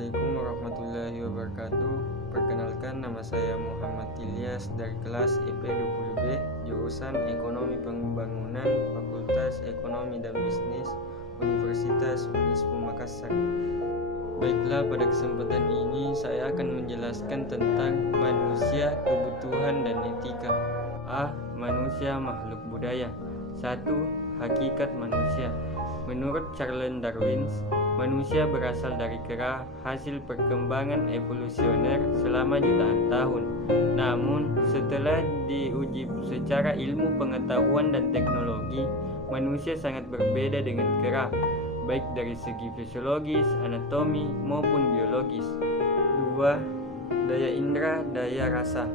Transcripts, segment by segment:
Assalamualaikum warahmatullahi wabarakatuh. Perkenalkan, nama saya Muhammad Ilyas dari kelas IP20B, jurusan Ekonomi Pembangunan, Fakultas Ekonomi dan Bisnis, Universitas Unismu Makassar. Baiklah, pada kesempatan ini saya akan menjelaskan tentang manusia, kebutuhan, dan etika. Manusia makhluk budaya. 1. Hakikat manusia. Menurut Charles Darwin, manusia berasal dari kera, hasil perkembangan evolusioner selama jutaan tahun. Namun, setelah diuji secara ilmu pengetahuan dan teknologi, manusia sangat berbeda dengan kera, baik dari segi fisiologis, anatomi, maupun biologis. 2. Daya indera, daya rasa.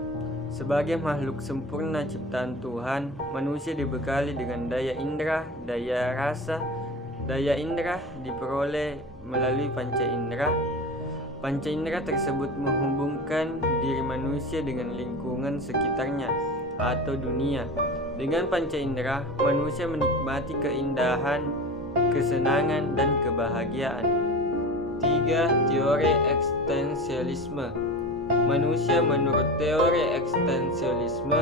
Sebagai makhluk sempurna ciptaan Tuhan, manusia dibekali dengan daya indera, daya rasa. Daya indera diperoleh melalui panca indera. Panca indera tersebut menghubungkan diri manusia dengan lingkungan sekitarnya atau dunia. Dengan panca indera, manusia menikmati keindahan, kesenangan, dan kebahagiaan. 3. Teori eksistensialisme. Manusia menurut teori eksistensialisme,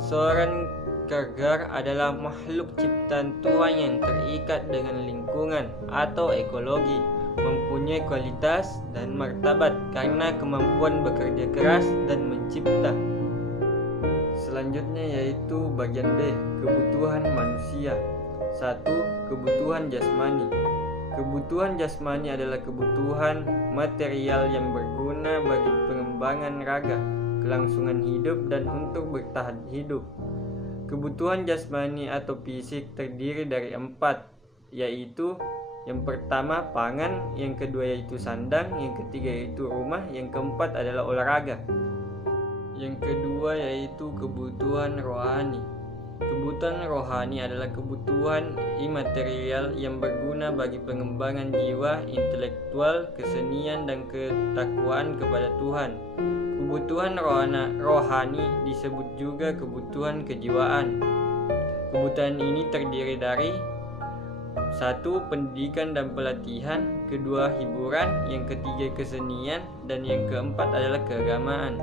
seorang Kierkegaard adalah makhluk ciptaan Tuhan yang terikat dengan lingkungan atau ekologi, mempunyai kualitas dan martabat karena kemampuan bekerja keras dan mencipta. Selanjutnya yaitu bagian B, kebutuhan manusia. 1. Kebutuhan jasmani. Kebutuhan jasmani adalah kebutuhan material yang berguna bagi pengembangan raga, kelangsungan hidup, dan untuk bertahan hidup. Kebutuhan jasmani atau fisik terdiri dari 4, yaitu yang pertama pangan, yang kedua yaitu sandang, yang ketiga yaitu rumah, yang keempat adalah olahraga. Yang kedua yaitu kebutuhan rohani. Kebutuhan rohani adalah kebutuhan imaterial yang berguna bagi pengembangan jiwa, intelektual, kesenian, dan ketakwaan kepada Tuhan. Kebutuhan rohani disebut juga kebutuhan kejiwaan. Kebutuhan ini terdiri dari 1. Pendidikan dan pelatihan, kedua hiburan, yang ketiga kesenian, dan yang keempat adalah keagamaan.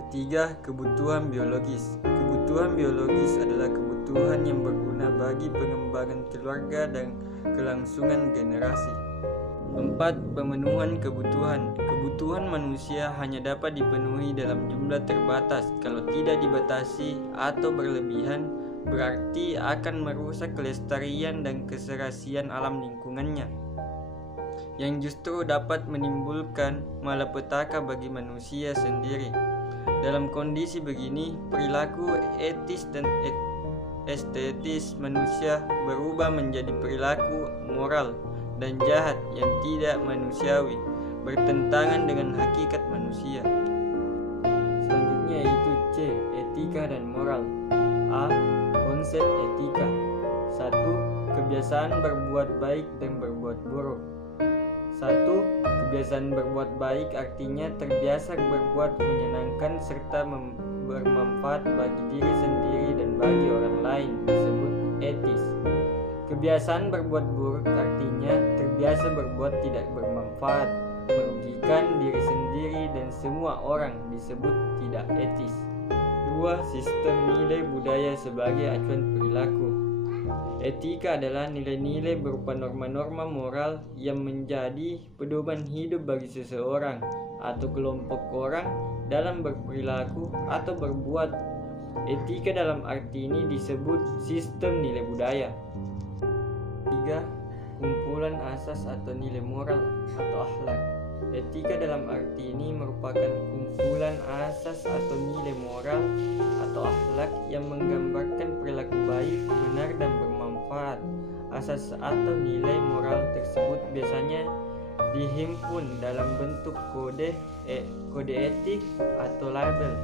Ketiga, kebutuhan biologis. Kebutuhan biologis adalah kebutuhan yang berguna bagi pengembangan keluarga dan kelangsungan generasi. 4. Pemenuhan kebutuhan. Kebutuhan manusia hanya dapat dipenuhi dalam jumlah terbatas. Kalau tidak dibatasi atau berlebihan, berarti akan merusak kelestarian dan keserasian alam lingkungannya, yang justru dapat menimbulkan malapetaka bagi manusia sendiri. Dalam kondisi begini, perilaku etis dan estetis manusia berubah menjadi perilaku moral dan jahat yang tidak manusiawi, bertentangan dengan hakikat manusia. Selanjutnya yaitu C. Etika dan moral. Konsep etika. 1. Kebiasaan berbuat baik dan berbuat buruk. 1. Kebiasaan berbuat baik artinya terbiasa berbuat menyenangkan serta bermanfaat bagi diri sendiri dan bagi orang lain, disebut etis. Kebiasaan berbuat buruk artinya terbiasa berbuat tidak bermanfaat, merugikan diri sendiri dan semua orang, disebut tidak etis. 2. Sistem nilai budaya sebagai acuan perilaku. Etika adalah nilai-nilai berupa norma-norma moral yang menjadi pedoman hidup bagi seseorang atau kelompok orang dalam berperilaku atau berbuat. Etika dalam arti ini disebut sistem nilai budaya. 3. Kumpulan asas atau nilai moral atau akhlak. Etika dalam arti ini merupakan kumpulan asas atau nilai moral atau akhlak yang menggambarkan perilaku baik, benar, dan bermanfaat. Asas atau nilai moral tersebut biasanya dihimpun dalam bentuk kode etik atau label.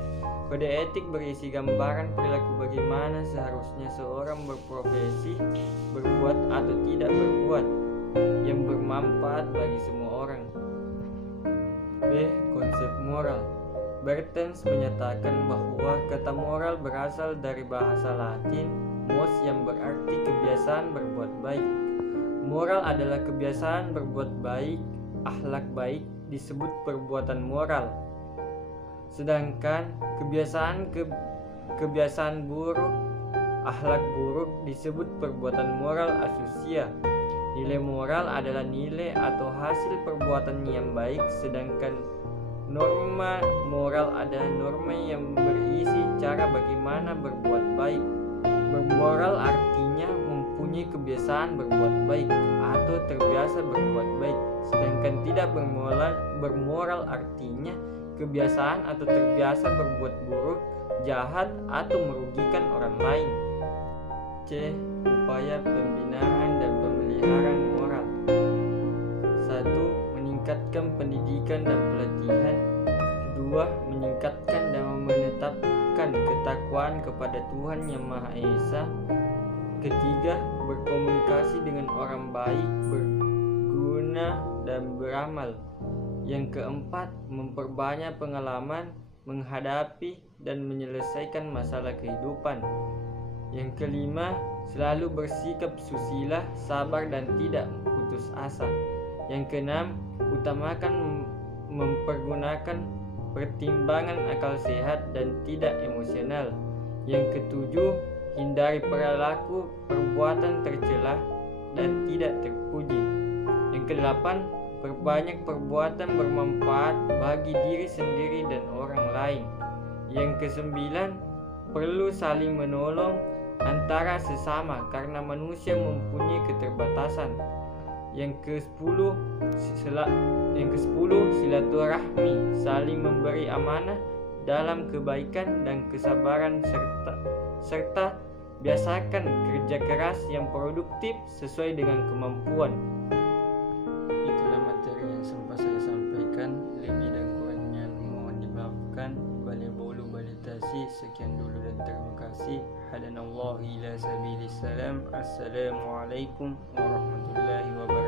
Kode etik berisi gambaran perilaku bagaimana seharusnya seorang berprofesi, berbuat atau tidak berbuat yang bermanfaat bagi semua orang. B. Konsep moral. Bertens menyatakan bahwa kata moral berasal dari bahasa Latin mos yang berarti kebiasaan berbuat baik. Moral adalah kebiasaan berbuat baik, akhlak baik, disebut perbuatan moral. Sedangkan kebiasaan buruk, akhlak buruk disebut perbuatan moral asusia. Nilai moral adalah nilai atau hasil perbuatan yang baik, sedangkan norma moral adalah norma yang berisi cara bagaimana berbuat baik. Bermoral artinya mempunyai kebiasaan berbuat baik atau terbiasa berbuat baik, sedangkan tidak bermoral artinya kebiasaan atau terbiasa berbuat buruk, jahat, atau merugikan orang lain. C. Upaya pembinaan dan pemeliharaan moral. 1. Meningkatkan pendidikan dan pelatihan. 2. Meningkatkan dan menetapkan ketakwaan kepada Tuhan Yang Maha Esa. 3. Berkomunikasi dengan orang baik, berguna, dan beramal. Yang keempat, memperbanyak pengalaman menghadapi dan menyelesaikan masalah kehidupan. Yang kelima, selalu bersikap susila, sabar, dan tidak putus asa. Yang keenam, utamakan mempergunakan pertimbangan akal sehat dan tidak emosional. Yang ketujuh, hindari perilaku perbuatan tercela dan tidak terpuji. Yang kedelapan, perbanyak perbuatan bermanfaat bagi diri sendiri dan orang lain. Yang kesembilan, perlu saling menolong antara sesama karena manusia mempunyai keterbatasan. Yang ke-10, silaturahmi, saling memberi amanah dalam kebaikan dan kesabaran, serta biasakan kerja keras yang produktif sesuai dengan kemampuan. Itulah materi yang sempat saya sampaikan. Lebih dan kurangnya mohon dimaafkan. Balik bolu balik tasi. Sekian dulu dan terima kasih. Hadanallahu ila sabilis salam. Assalamualaikum warahmatullahi wabarakatuh.